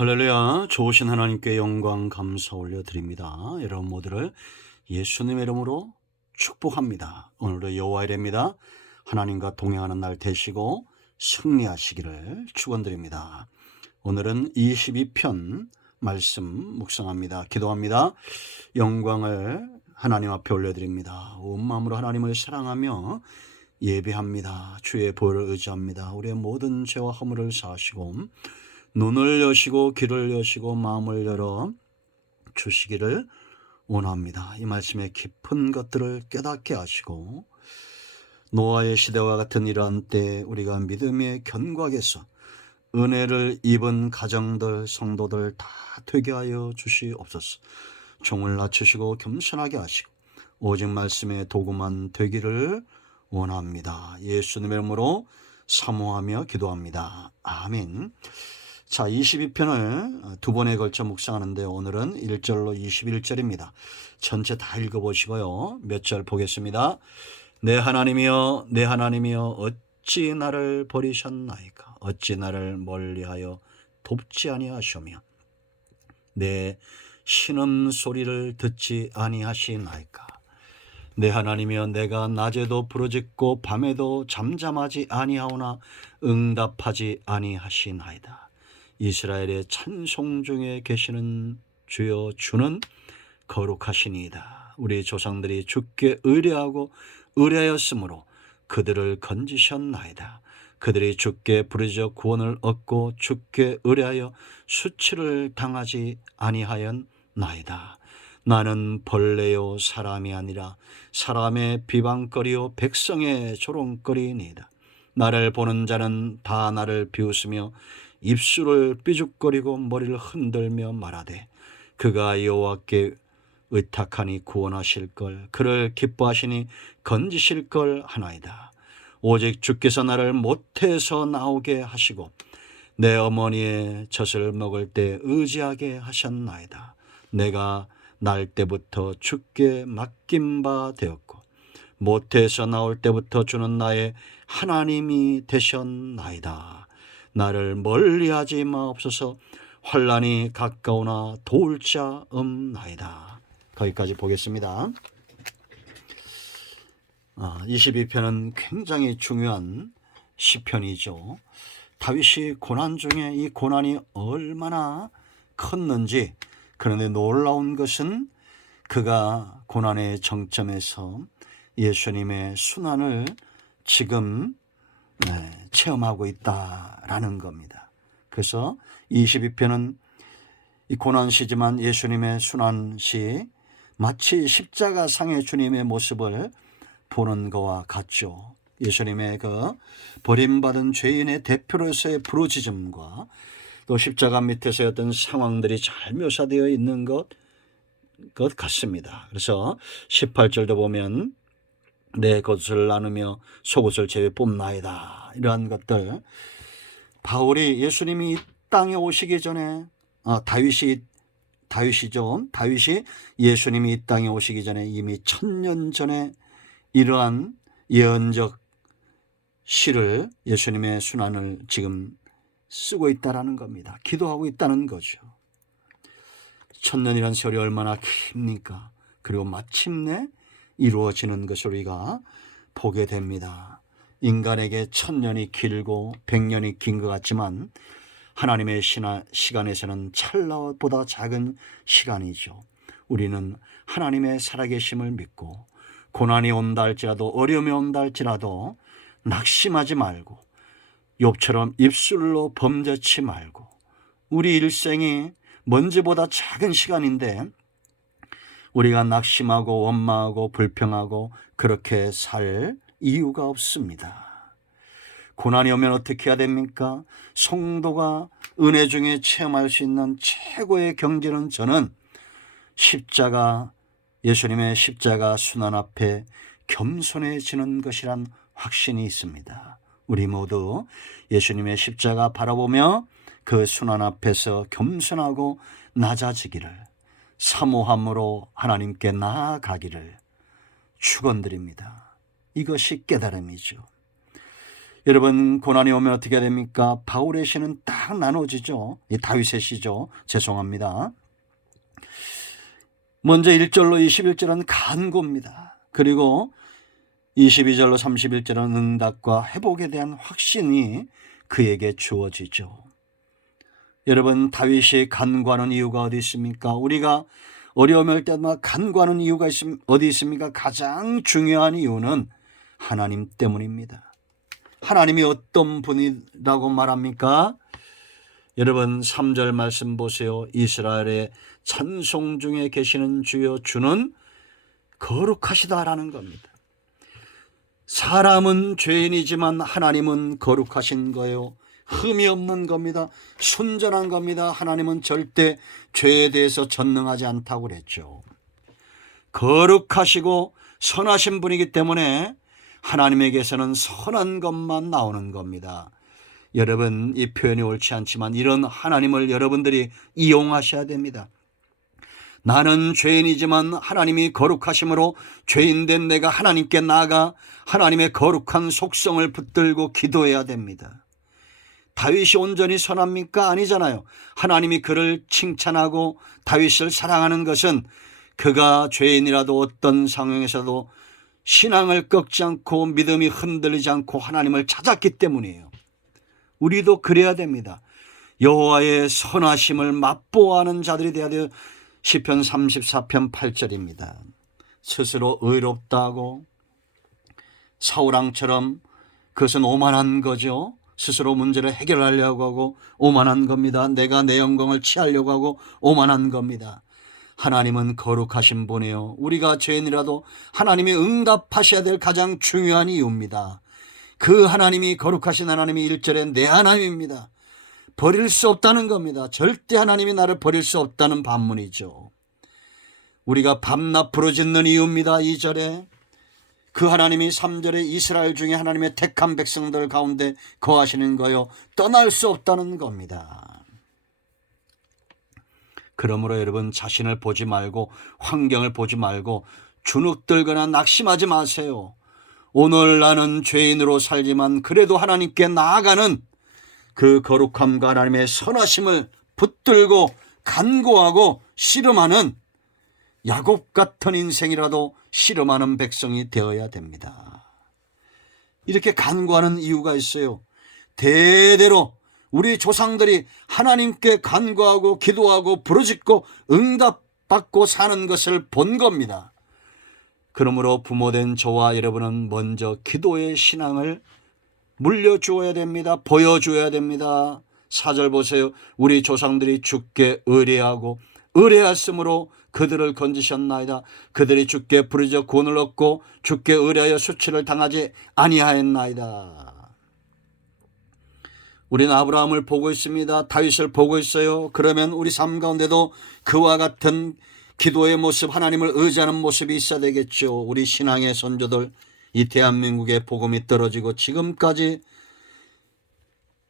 할렐루야. 좋으신 하나님께 영광 감사 올려드립니다. 여러분 모두를 예수님의 이름으로 축복합니다. 오늘도 여호와의 일입니다. 하나님과 동행하는 날 되시고 승리하시기를 축원드립니다. 오늘은 22편 말씀 묵상합니다. 기도합니다. 영광을 하나님 앞에 올려드립니다. 온 마음으로 하나님을 사랑하며 예배합니다. 주의 보혈을 의지합니다. 우리의 모든 죄와 허물을 사하시고 눈을 여시고 귀를 여시고 마음을 열어 주시기를 원합니다. 이 말씀의 깊은 것들을 깨닫게 하시고 노아의 시대와 같은 이러한 때에 우리가 믿음의 견고하게서 은혜를 입은 가정들 성도들 다 되게 하여 주시옵소서. 종을 낮추시고 겸손하게 하시고 오직 말씀의 도구만 되기를 원합니다. 예수님의 이름으로 사모하며 기도합니다. 아멘. 자, 22편을 두 번에 걸쳐 묵상하는데 오늘은 1절로 21절입니다. 전체 다 읽어보시고요. 몇 절 보겠습니다. 내 하나님이여 내 하나님이여 어찌 나를 버리셨나이까. 어찌 나를 멀리하여 돕지 아니하시며 내 신음소리를 듣지 아니하시나이까. 내 하나님이여 내가 낮에도 부르짖고 밤에도 잠잠하지 아니하오나 응답하지 아니하시나이다. 이스라엘의 찬송 중에 계시는 주여 주는 거룩하시니이다. 우리 조상들이 주께 의뢰하고 의뢰하였으므로 그들을 건지셨나이다. 그들이 주께 부르짖어 구원을 얻고 주께 의뢰하여 수치를 당하지 아니하였나이다. 나는 벌레요 사람이 아니라 사람의 비방거리요 백성의 조롱거리니이다. 나를 보는 자는 다 나를 비웃으며 입술을 삐죽거리고 머리를 흔들며 말하되 그가 여호와께 의탁하니 구원하실 걸 그를 기뻐하시니 건지실 걸 하나이다. 오직 주께서 나를 모태에서 나오게 하시고 내 어머니의 젖을 먹을 때 의지하게 하셨나이다. 내가 날 때부터 주께 맡긴 바 되었고 모태에서 나올 때부터 주는 나의 하나님이 되셨나이다. 나를 멀리하지 마옵소서. 환난이 가까우나 도울 자 없나이다. 거기까지 보겠습니다. 22편은 굉장히 중요한 시편이죠. 다윗이 고난 중에 이 고난이 얼마나 컸는지, 그런데 놀라운 것은 그가 고난의 정점에서 예수님의 순환을 지금 체험하고 있다라는 겁니다. 그래서 22편은 이 고난시지만 예수님의 순환시 마치 십자가상의 주님의 모습을 보는 것과 같죠. 예수님의 그 버림받은 죄인의 대표로서의 부르짖음과 또 십자가 밑에서의 어떤 상황들이 잘 묘사되어 있는 것 같습니다. 그래서 18절도 보면 내 겉을 나누며 속옷을 제외 뽑나이다. 이러한 것들, 바울이 예수님이 이 땅에 오시기 전에 다윗이 예수님이 이 땅에 오시기 전에 이미 1000년 전에 이러한 예언적 시를 예수님의 순환을 지금 쓰고 있다라는 겁니다. 기도하고 있다는 거죠. 1000년이라는 세월이 얼마나 깁니까? 그리고 마침내 이루어지는 것을 우리가 보게 됩니다. 인간에게 1000년이 길고 100년이 긴 것 같지만 하나님의 시간에서는 찰나보다 작은 시간이죠. 우리는 하나님의 살아계심을 믿고 고난이 온다 할지라도 어려움이 온다 할지라도 낙심하지 말고 욥처럼 입술로 범죄치 말고, 우리 일생이 먼지보다 작은 시간인데 우리가 낙심하고 원망하고 불평하고 그렇게 살 이유가 없습니다. 고난이 오면 어떻게 해야 됩니까? 성도가 은혜 중에 체험할 수 있는 최고의 경지는 저는 예수님의 십자가 순환 앞에 겸손해지는 것이란 확신이 있습니다. 우리 모두 예수님의 십자가 바라보며 그 순환 앞에서 겸손하고 낮아지기를, 사모함으로 하나님께 나아가기를 축원드립니다. 이것이 깨달음이죠. 여러분, 고난이 오면 어떻게 됩니까? 바울의 시는 딱 나눠지죠. 이 다윗의 시죠. 죄송합니다. 먼저 1절로 21절은 간구입니다. 그리고 22절로 31절은 응답과 회복에 대한 확신이 그에게 주어지죠. 여러분, 다윗이 간구하는 이유가 어디 있습니까? 우리가 어려움일 때마다 간구하는 이유가 어디 있습니까? 가장 중요한 이유는 하나님 때문입니다. 하나님이 어떤 분이라고 말합니까? 여러분, 3절 말씀 보세요. 이스라엘의 찬송 중에 계시는 주여, 주는 거룩하시다라는 겁니다. 사람은 죄인이지만 하나님은 거룩하신 거예요. 흠이 없는 겁니다. 순전한 겁니다. 하나님은 절대 죄에 대해서 전능하지 않다고 그랬죠. 거룩하시고 선하신 분이기 때문에 하나님에게서는 선한 것만 나오는 겁니다. 여러분, 이 표현이 옳지 않지만 이런 하나님을 여러분들이 이용하셔야 됩니다. 나는 죄인이지만 하나님이 거룩하심으로 죄인된 내가 하나님께 나아가 하나님의 거룩한 속성을 붙들고 기도해야 됩니다. 다윗이 온전히 선합니까? 아니잖아요. 하나님이 그를 칭찬하고 다윗을 사랑하는 것은 그가 죄인이라도 어떤 상황에서도 신앙을 꺾지 않고 믿음이 흔들리지 않고 하나님을 찾았기 때문이에요. 우리도 그래야 됩니다. 여호와의 선하심을 맛보아하는 자들이 되어야 돼요. 시편 34편 8절입니다. 스스로 의롭다고 사울왕처럼 그것은 오만한 거죠. 스스로 문제를 해결하려고 하고 오만한 겁니다. 내가 내 영광을 취하려고 하고 오만한 겁니다. 하나님은 거룩하신 분이에요. 우리가 죄인이라도 하나님이 응답하셔야 될 가장 중요한 이유입니다. 그 하나님이 거룩하신 하나님이 1절에 내 하나님입니다. 버릴 수 없다는 겁니다. 절대 하나님이 나를 버릴 수 없다는 반문이죠. 우리가 밤낮 부르짖는 이유입니다. 2절에 그 하나님이 3절에 이스라엘 중에 하나님의 택한 백성들 가운데 거하시는 거요. 떠날 수 없다는 겁니다. 그러므로 여러분, 자신을 보지 말고 환경을 보지 말고 주눅들거나 낙심하지 마세요. 오늘 나는 죄인으로 살지만 그래도 하나님께 나아가는 그 거룩함과 하나님의 선하심을 붙들고 간구하고 씨름하는 야곱 같은 인생이라도 씨름하는 백성이 되어야 됩니다. 이렇게 간구하는 이유가 있어요. 대대로 우리 조상들이 하나님께 간구하고 기도하고 부르짖고 응답받고 사는 것을 본 겁니다. 그러므로 부모된 저와 여러분은 먼저 기도의 신앙을 물려주어야 됩니다. 보여줘야 됩니다. 4절 보세요. 우리 조상들이 주께 의뢰하고 의뢰하였으므로 그들을 건지셨나이다. 그들이 주께 부르짖어 구원을 얻고 주께 의뢰하여 수치를 당하지 아니하였나이다. 우리는 아브라함을 보고 있습니다. 다윗을 보고 있어요. 그러면 우리 삶 가운데도 그와 같은 기도의 모습, 하나님을 의지하는 모습이 있어야 되겠죠. 우리 신앙의 선조들, 이 대한민국의 복음이 떨어지고 지금까지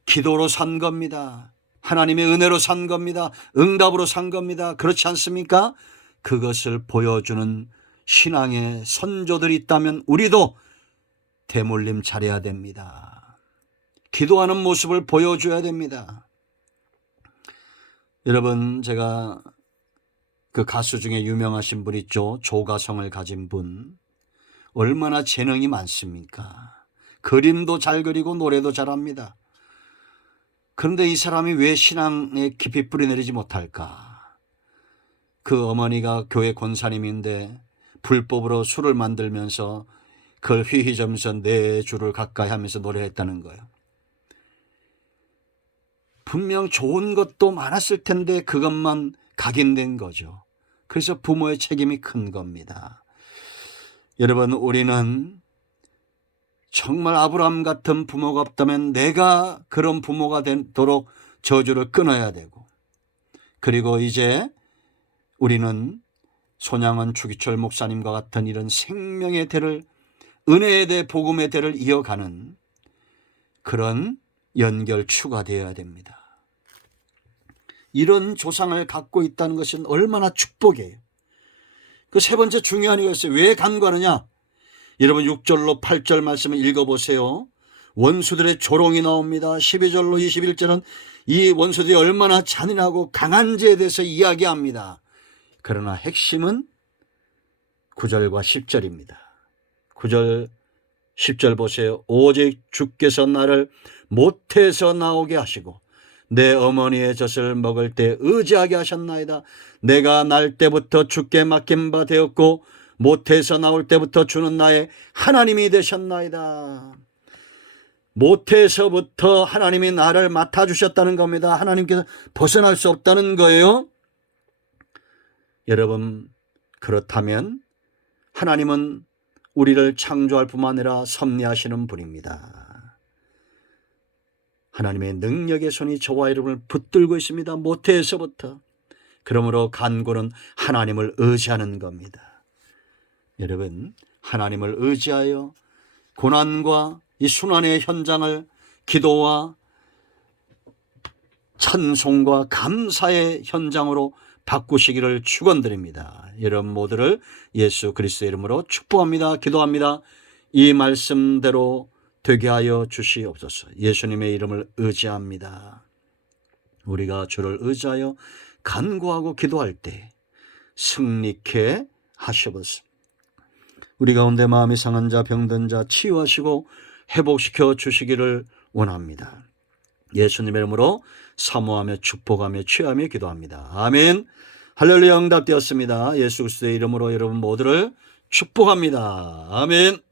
기도로 산 겁니다. 하나님의 은혜로 산 겁니다. 응답으로 산 겁니다. 그렇지 않습니까? 그것을 보여주는 신앙의 선조들이 있다면 우리도 대물림 잘해야 됩니다. 기도하는 모습을 보여줘야 됩니다. 여러분, 제가 그 가수 중에 유명하신 분 있죠. 조가성을 가진 분. 얼마나 재능이 많습니까? 그림도 잘 그리고 노래도 잘합니다. 그런데 이 사람이 왜 신앙에 깊이 뿌리내리지 못할까? 그 어머니가 교회 권사님인데 불법으로 술을 만들면서 그걸 휘휘저으면서 내 주를 가까이 하면서 노래했다는 거예요. 분명 좋은 것도 많았을 텐데 그것만 각인된 거죠. 그래서 부모의 책임이 큰 겁니다. 여러분, 우리는 정말 아브라함 같은 부모가 없다면 내가 그런 부모가 되도록 저주를 끊어야 되고, 그리고 이제 우리는 손양원 주기철 목사님과 같은 이런 생명의 대를, 은혜의 대, 복음의 대를 이어가는 그런 연결추가 되어야 됩니다. 이런 조상을 갖고 있다는 것은 얼마나 축복이에요. 그 세 번째 중요한 이유가 있어요. 왜 간구하느냐? 여러분 6절로 8절 말씀을 읽어보세요. 원수들의 조롱이 나옵니다. 12절로 21절은 이 원수들이 얼마나 잔인하고 강한지에 대해서 이야기합니다. 그러나 핵심은 9절과 10절입니다. 9절 10절 보세요. 오직 주께서 나를 모태에서 나오게 하시고 내 어머니의 젖을 먹을 때 의지하게 하셨나이다. 내가 날 때부터 주께 맡긴 바 되었고 모태에서 나올 때부터 주는 나의 하나님이 되셨나이다. 모태에서부터 하나님이 나를 맡아주셨다는 겁니다. 하나님께서 벗어날 수 없다는 거예요. 여러분, 그렇다면 하나님은 우리를 창조할 뿐만 아니라 섭리하시는 분입니다. 하나님의 능력의 손이 저와 여러분을 붙들고 있습니다. 모태에서부터. 그러므로 간구는 하나님을 의지하는 겁니다. 여러분, 하나님을 의지하여 고난과 이 순환의 현장을 기도와 찬송과 감사의 현장으로 바꾸시기를 축원드립니다. 여러분 모두를 예수 그리스도의 이름으로 축복합니다. 기도합니다. 이 말씀대로 되게 하여 주시옵소서. 예수님의 이름을 의지합니다. 우리가 주를 의지하여 간구하고 기도할 때 승리케 하시옵소서. 우리 가운데 마음이 상한 자, 병든 자 치유하시고 회복시켜 주시기를 원합니다. 예수님의 이름으로 사모하며 축복하며 취하며 기도합니다. 아멘. 할렐루야. 응답되었습니다. 예수 그리스도의 이름으로 여러분 모두를 축복합니다. 아멘.